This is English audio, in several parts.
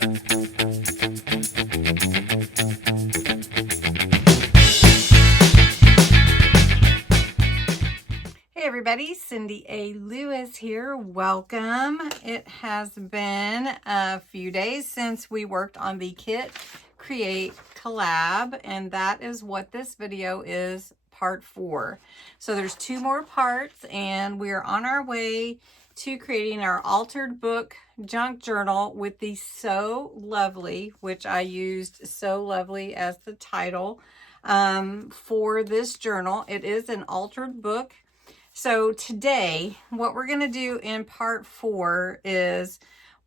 Hey everybody, Cindy A. Lewis here. Welcome. It has been a few days since we worked on the Kit Create collab, and that is what this video is, part 4. So there's 2 more parts, and we are on our way to creating our altered book junk journal with the So Lovely, which I used So Lovely as the title for this journal. It is an altered book. So today, what we're going to do in part 4 is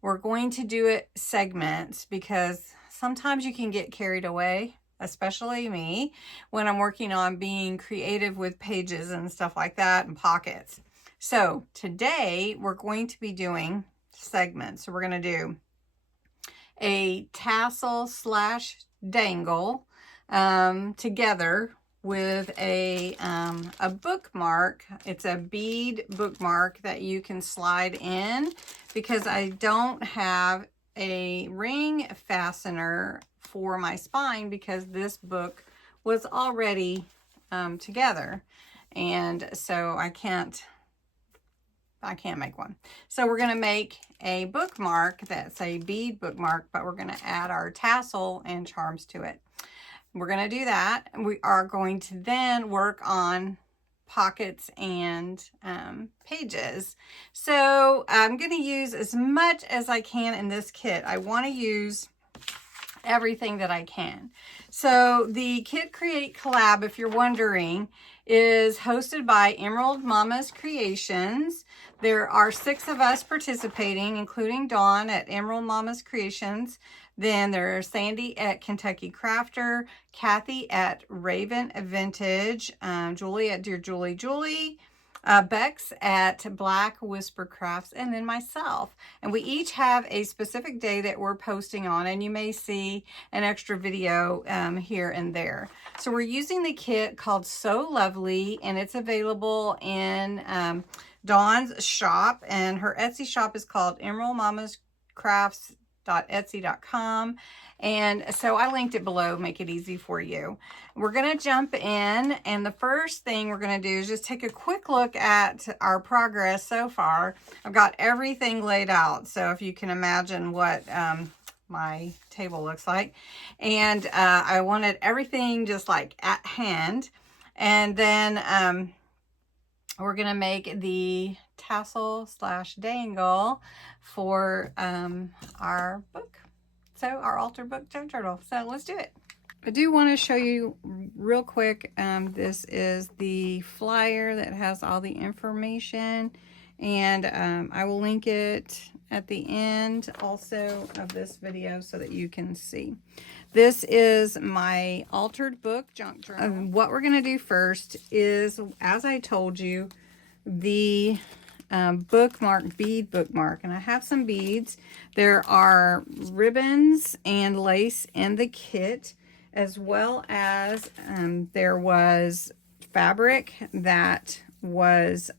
we're going to do it segments, because sometimes you can get carried away, especially me, when I'm working on being creative with pages and stuff like that and pockets. So today we're going to be doing segments. So we're going to do a tassel / dangle together with a bookmark. It's a bead bookmark that you can slide in, because I don't have a ring fastener for my spine, because this book was already together, and so I can't make one. So we're going to make a bookmark that's a bead bookmark, but we're going to add our tassel and charms to it. We're going to do that. We are going to then work on pockets and pages. So I'm going to use as much as I can in this kit. I want to use everything that I can. So the Kit Create collab, if you're wondering, is hosted by Emerald Mommas Creations. There are 6 of us participating, including Dawn at Emerald Mommas Creations. Then there's Sandy at Kentucky Krafter, Kathy at Raven Vintage, Julie at DearJulieJulie, Bexx at BlackWhisperCrafts, and then myself. And we each have a specific day that we're posting on, and you may see an extra video here and there. So we're using the kit called So Lovely, and it's available in Dawn's shop, and her Etsy shop is called emeraldmommascrafts.etsy.com. And so I linked it below, make it easy for you. We're going to jump in, and the first thing we're going to do is just take a quick look at our progress so far. I've got everything laid out, so if you can imagine what my table looks like. And I wanted everything just like at hand. And then we're going to make the tassel / dangle for our book. So our altered book junk journal. So let's do it. I do want to show you real quick. This is the flyer that has all the information, and I will link it at the end also of this video so that you can see. This is my altered book junk journal. What we're going to do first is, as I told you, the bookmark, bead bookmark, and I have some beads. There are ribbons and lace in the kit, as well as there was fabric that was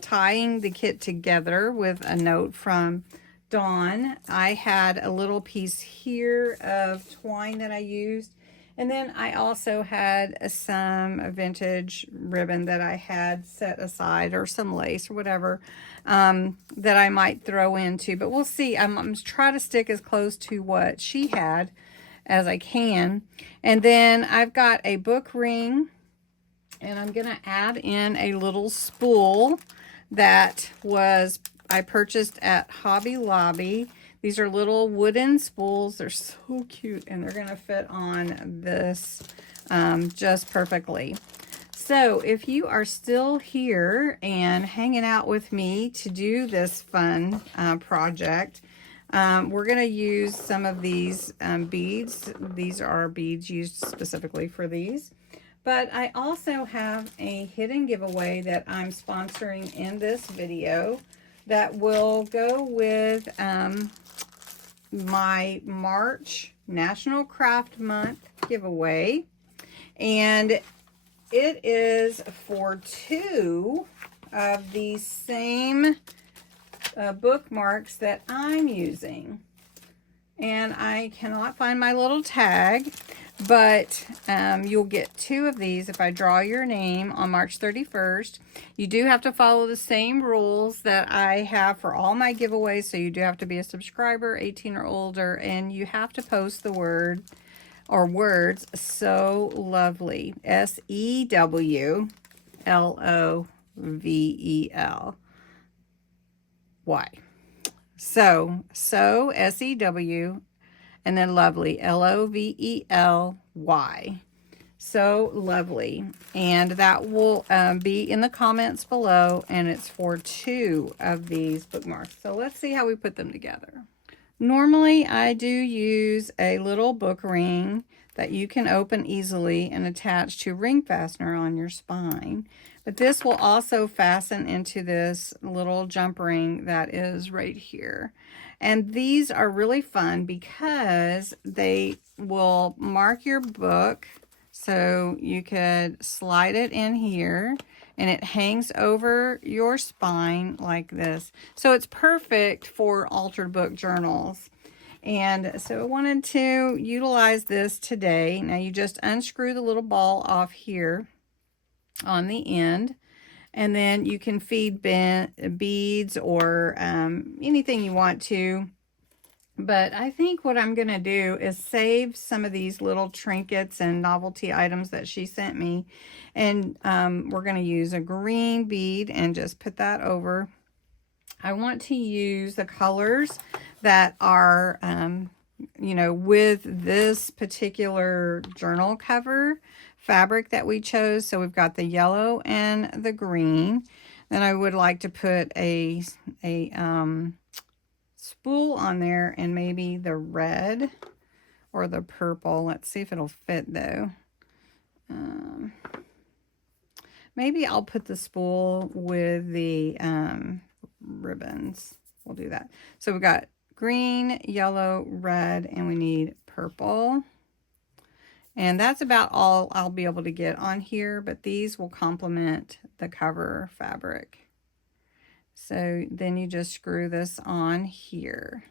tying the kit together with a note from Dawn. I had a little piece here of twine that I used, and then I also had some vintage ribbon that I had set aside, or some lace or whatever that I might throw into. But we'll see. I'm trying to stick as close to what she had as I can. And then I've got a book ring, and I'm going to add in a little spool that I purchased at Hobby Lobby. These are little wooden spools. They're so cute, and they're going to fit on this just perfectly. So if you are still here and hanging out with me to do this fun project, we're going to use some of these beads. These are beads used specifically for these. But I also have a hidden giveaway that I'm sponsoring in this video that will go with my March National Craft Month giveaway. And it is for 2 of the same bookmarks that I'm using. And I cannot find my little tag, but you'll get 2 of these if I draw your name on March 31st. You do have to follow the same rules that I have for all my giveaways, so you do have to be a subscriber, 18 or older, and you have to post the word or words "so lovely," SEWLOVELY. So SEW, and then lovely, LOVELY. So lovely. And that will be in the comments below, and it's for 2 of these bookmarks. So let's see how we put them together. Normally, I do use a little book ring that you can open easily and attach to ring fastener on your spine. But this will also fasten into this little jump ring that is right here. And these are really fun because they will mark your book. So you could slide it in here and it hangs over your spine like this. So it's perfect for altered book journals. And so I wanted to utilize this today. Now you just unscrew the little ball off here on the end, and then you can feed beads or anything you want to. But I think what I'm going to do is save some of these little trinkets and novelty items that she sent me. And we're going to use a green bead and just put that over. I want to use the colors that are, you know, with this particular journal cover fabric that we chose. So we've got the yellow and the green. Then I would like to put a spool on there and maybe the red or the purple. Let's see if it'll fit though. Maybe I'll put the spool with the ribbons. We'll do that. So we've got green, yellow, red, and we need purple. And that's about all I'll be able to get on here, but these will complement the cover fabric. So then you just screw this on here.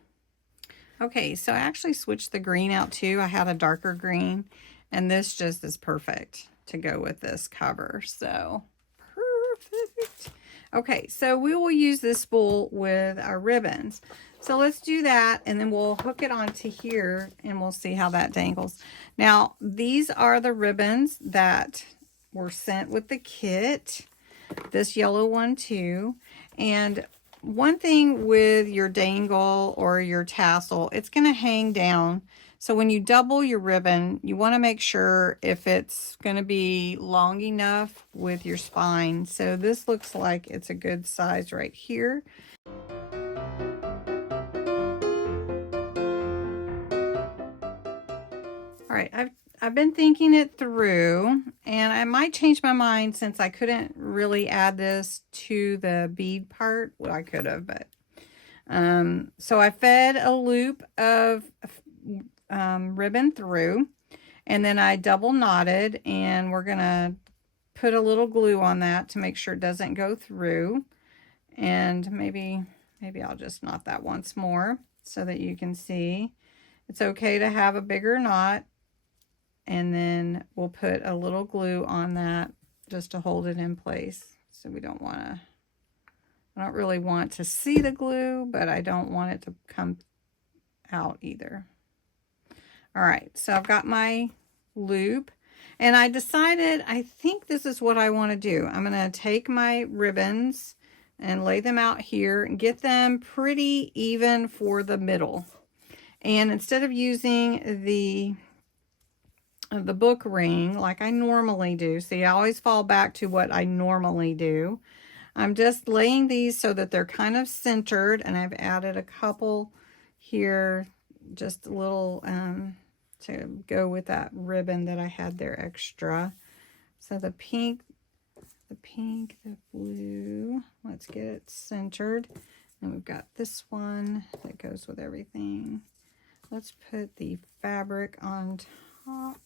Okay, so I actually switched the green out too. I had a darker green, and this just is perfect to go with this cover. So perfect. Okay, so we will use this spool with our ribbons. So let's do that, and then we'll hook it onto here, and we'll see how that dangles. Now, these are the ribbons that were sent with the kit. This yellow one too. And one thing with your dangle or your tassel, it's going to hang down. So when you double your ribbon, you want to make sure if it's going to be long enough with your spine. So this looks like it's a good size right here. All right, I've been thinking it through, and I might change my mind since I couldn't really add this to the bead part. Well, I could have, but so I fed a loop of ribbon through, and then I double knotted, and we're gonna put a little glue on that to make sure it doesn't go through. And maybe I'll just knot that once more so that you can see. It's okay to have a bigger knot. And then we'll put a little glue on that just to hold it in place. So we don't want to, I don't really want to see the glue, but I don't want it to come out either. All right, so I've got my loop, and I decided, I think this is what I want to do. I'm going to take my ribbons and lay them out here and get them pretty even for the middle. And instead of using the book ring like I normally do, see, I always fall back to what I normally do. I'm just laying these so that they're kind of centered, and I've added a couple here, just a little to go with that ribbon that I had there extra. So the pink, the blue, let's get it centered. And we've got this one that goes with everything. Let's put the fabric on top.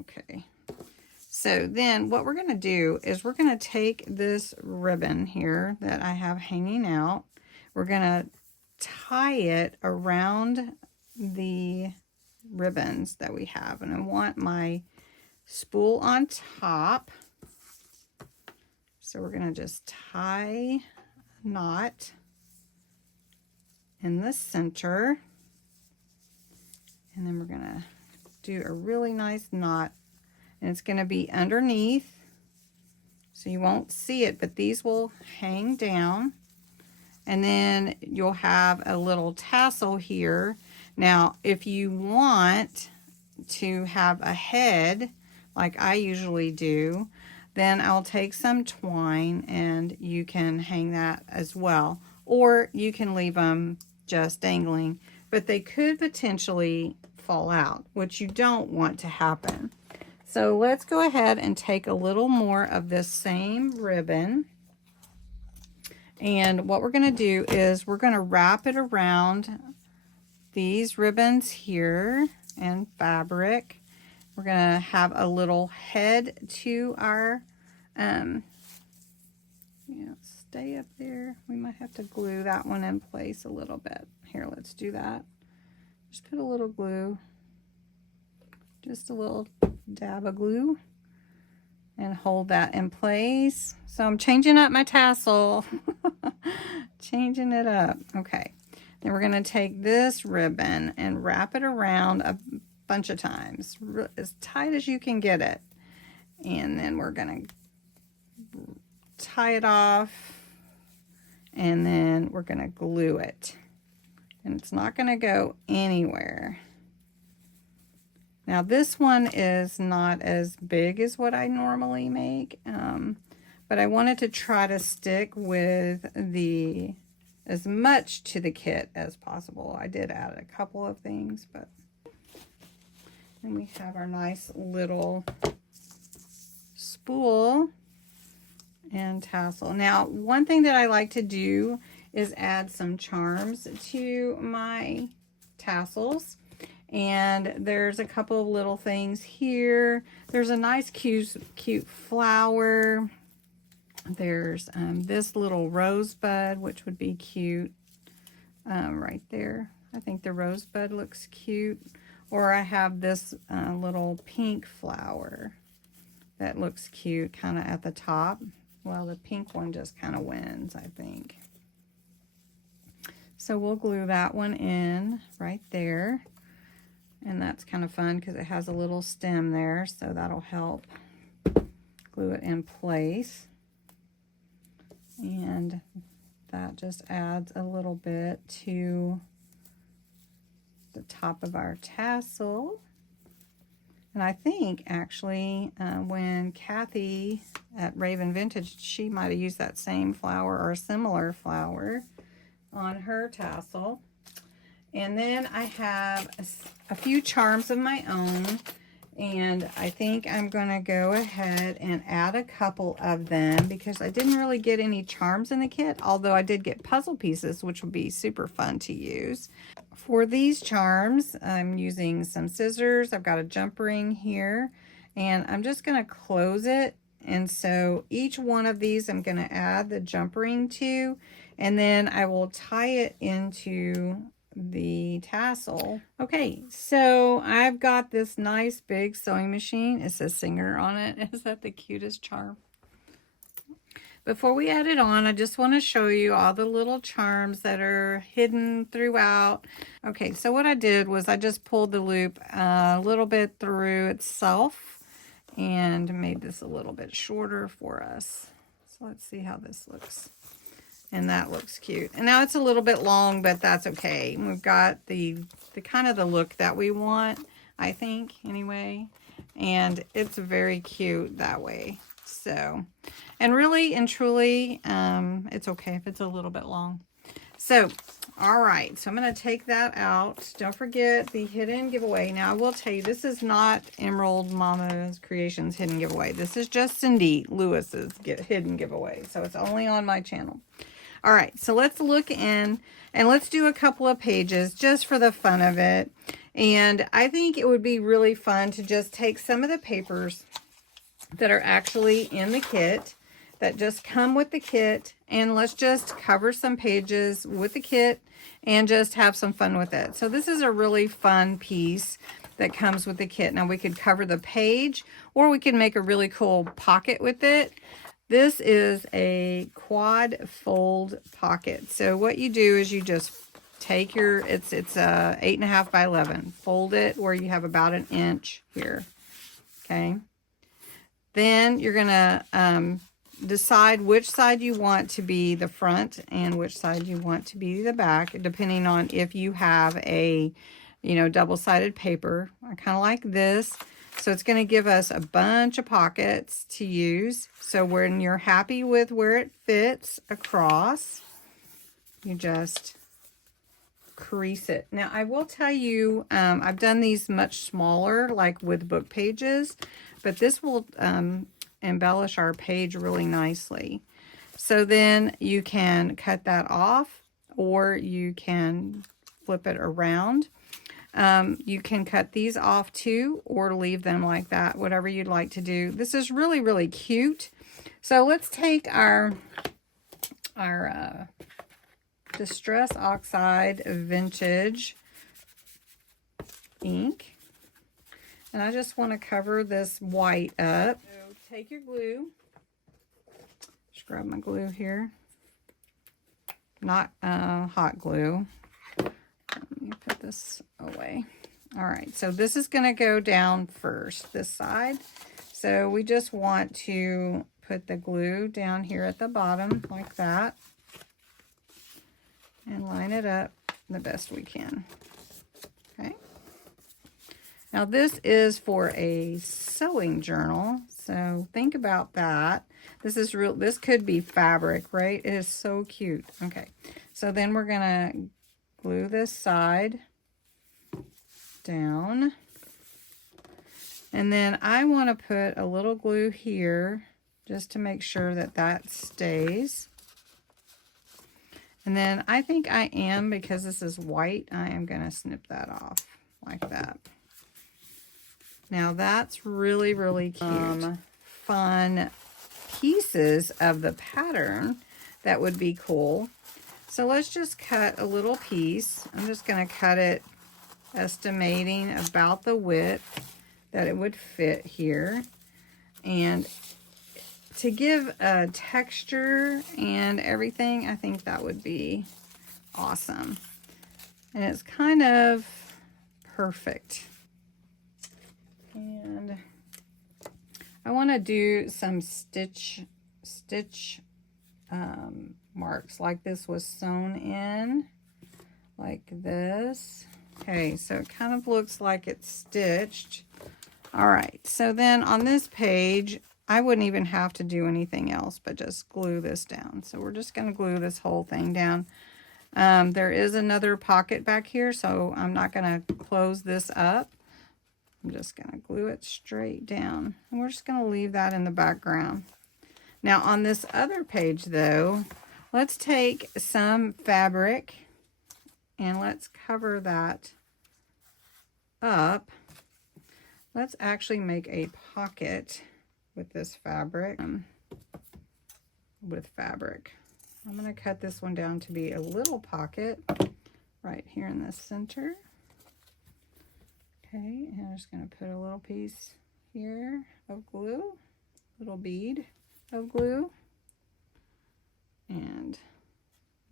Okay, so then what we're going to do is we're going to take this ribbon here that I have hanging out. We're going to tie it around the ribbons that we have. And I want my spool on top. So we're going to just tie a knot in the center. And then we're going to do a really nice knot. And it's going to be underneath. So you won't see it, but these will hang down. And then you'll have a little tassel here. Now, if you want to have a head, like I usually do, then I'll take some twine and you can hang that as well. Or you can leave them just dangling, but they could potentially fall out, which you don't want to happen. So let's go ahead and take a little more of this same ribbon. And what we're going to do is we're going to wrap it around these ribbons here and fabric. We're going to have a little head to our, stay up there. We might have to glue that one in place a little bit. Here, let's do that. Just put a little glue. Just a little dab of glue and hold that in place. So I'm changing up my tassel. Changing it up. Okay. Then we're going to take this ribbon and wrap it around a bunch of times, as tight as you can get it. And then we're going to tie it off, and then we're going to glue it. And it's not going to go anywhere. Now this one is not as big as what I normally make, but I wanted to try to stick with as much to the kit as possible. I did add a couple of things, but then we have our nice little spool and tassel. Now, one thing that I like to do is add some charms to my tassels. And there's a couple of little things here. There's a nice cute flower. There's this little rosebud, which would be cute right there. I think the rosebud looks cute. Or I have this little pink flower that looks cute kind of at the top. Well, the pink one just kind of wins, I think. So we'll glue that one in right there. And that's kind of fun because it has a little stem there, so that'll help glue it in place. And that just adds a little bit to the top of our tassel. And I think actually when Kathy at Raven Vintage, she might have used that same flower or a similar flower on her tassel. And then I have a few charms of my own, and I think I'm going to go ahead and add a couple of them because I didn't really get any charms in the kit, although I did get puzzle pieces, which will be super fun to use. For these charms, I'm using some scissors. I've got a jump ring here, and I'm just going to close it. And so each one of these I'm going to add the jump ring to, and then I will tie it into the tassel. Okay, so I've got this nice big sewing machine. It says Singer on it. Is that the cutest charm? Before we add it on, I just want to show you all the little charms that are hidden throughout. Okay, so what I did was I just pulled the loop a little bit through itself and made this a little bit shorter for us. So let's see how this looks. And that looks cute. And now it's a little bit long, but that's okay. We've got the kind of the look that we want, I think, anyway. And it's very cute that way. So, and really and truly, it's okay if it's a little bit long. So, all right. So I'm going to take that out. Don't forget the hidden giveaway. Now, I will tell you, this is not Emerald Momma's Creations hidden giveaway. This is just Cindy Lewis's hidden giveaway. So it's only on my channel. All right, so let's look in and let's do a couple of pages just for the fun of it. And I think it would be really fun to just take some of the papers that are actually in the kit that just come with the kit, and let's just cover some pages with the kit and just have some fun with it. So this is a really fun piece that comes with the kit. Now we could cover the page, or we can make a really cool pocket with it. This is a quad fold pocket. So what you do is you just take your, it's 8.5 by 11. Fold it where you have about an inch here. Okay. Then you're gonna decide which side you want to be the front and which side you want to be the back, depending on if you have a, double-sided paper. I kind of like this. So it's going to give us a bunch of pockets to use. So when you're happy with where it fits across, you just crease it. Now I will tell you, I've done these much smaller, like with book pages, but this will embellish our page really nicely. So then you can cut that off, or you can flip it around. You can cut these off too, or leave them like that, whatever you'd like to do. This is really, really cute. So let's take our Distress Oxide Vintage ink, and I just want to cover this white up. So take your glue. Just grab my glue here. Not hot glue. Let me put this away. All right, so this is going to go down first, this side. So we just want to put the glue down here at the bottom like that, and line it up the best we can. Okay. Now this is for a sewing journal, so think about that. This is real. This could be fabric, right? It is so cute. Okay, so then we're gonna glue this side down, and then I want to put a little glue here just to make sure that that stays. And then I think I am, because this is white, I am going to snip that off like that. Now that's really, really cute. Fun pieces of the pattern that would be cool. So let's just cut a little piece. I'm just going to cut it estimating about the width that it would fit here. And to give a texture and everything, I think that would be awesome. And it's kind of perfect. And I want to do some stitch marks, like this was sewn in, like this. Okay, so it kind of looks like it's stitched. All right, so then on this page, I wouldn't even have to do anything else but just glue this down. So we're just going to glue this whole thing down. There is another pocket back here, so I'm not going to close this up. I'm just going to glue it straight down. And we're just going to leave that in the background. Now on this other page though, let's take some fabric and let's cover that up. Let's actually make a pocket with this fabric. I'm going to cut this one down to be a little pocket right here in the center. Okay, and I'm just going to put a little piece here of glue, little bead of glue, and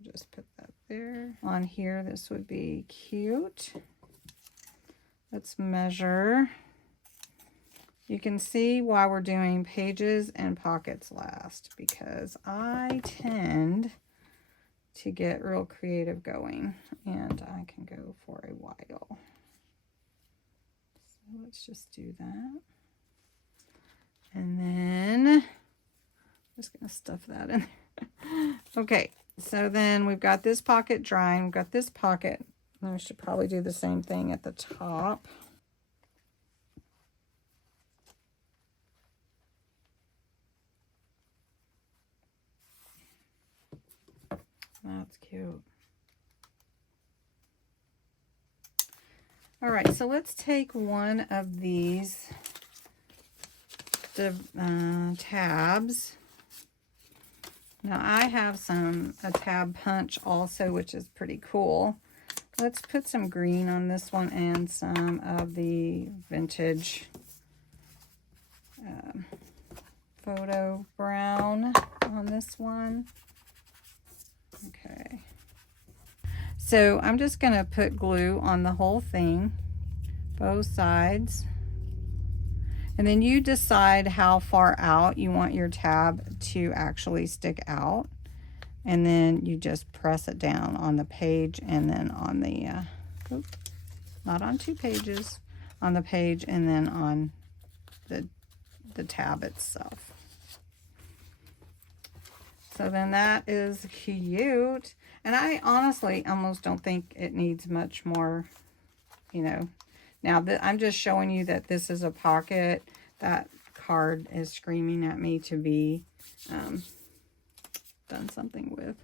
just put that there. On here, this would be cute. Let's measure. You can see why we're doing pages and pockets last, because I tend to get real creative going, and I can go for a while. So let's just do that. And then I'm just going to stuff that in there. Okay, so then we've got this pocket drying, we've got this pocket. I should probably do the same thing at the top. That's cute. All right, so let's take one of these tabs, Now I have a tab punch also, which is pretty cool. Let's put some green on this one and some of the vintage photo brown on this one. Okay. So I'm just going to put glue on the whole thing, both sides. And then you decide how far out you want your tab to actually stick out. And then you just press it down on the page and then on the, not on 2 pages, on the page and then on the tab itself. So then that is cute. And I honestly almost don't think it needs much more, you know. Now, I'm just showing you that this is a pocket. That card is screaming at me to be done something with.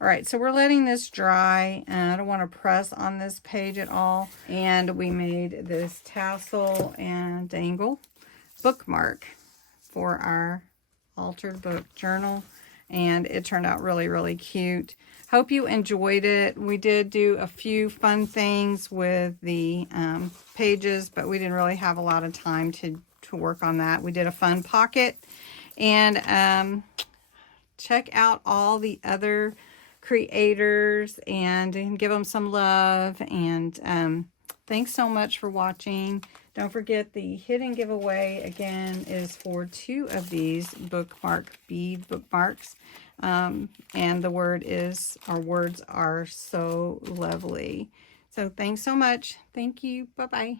All right, so we're letting this dry, and I don't want to press on this page at all. And we made this tassel and dangle bookmark for our altered book journal, and it turned out really, really cute. Hope you enjoyed it. We did do a few fun things with the pages, but we didn't really have a lot of time to work on that. We did a fun pocket, and check out all the other creators and give them some love. And thanks so much for watching. Don't forget the hidden giveaway again is for 2 of these bead bookmarks. And the words are so lovely. So thanks so much. Thank you. Bye-bye.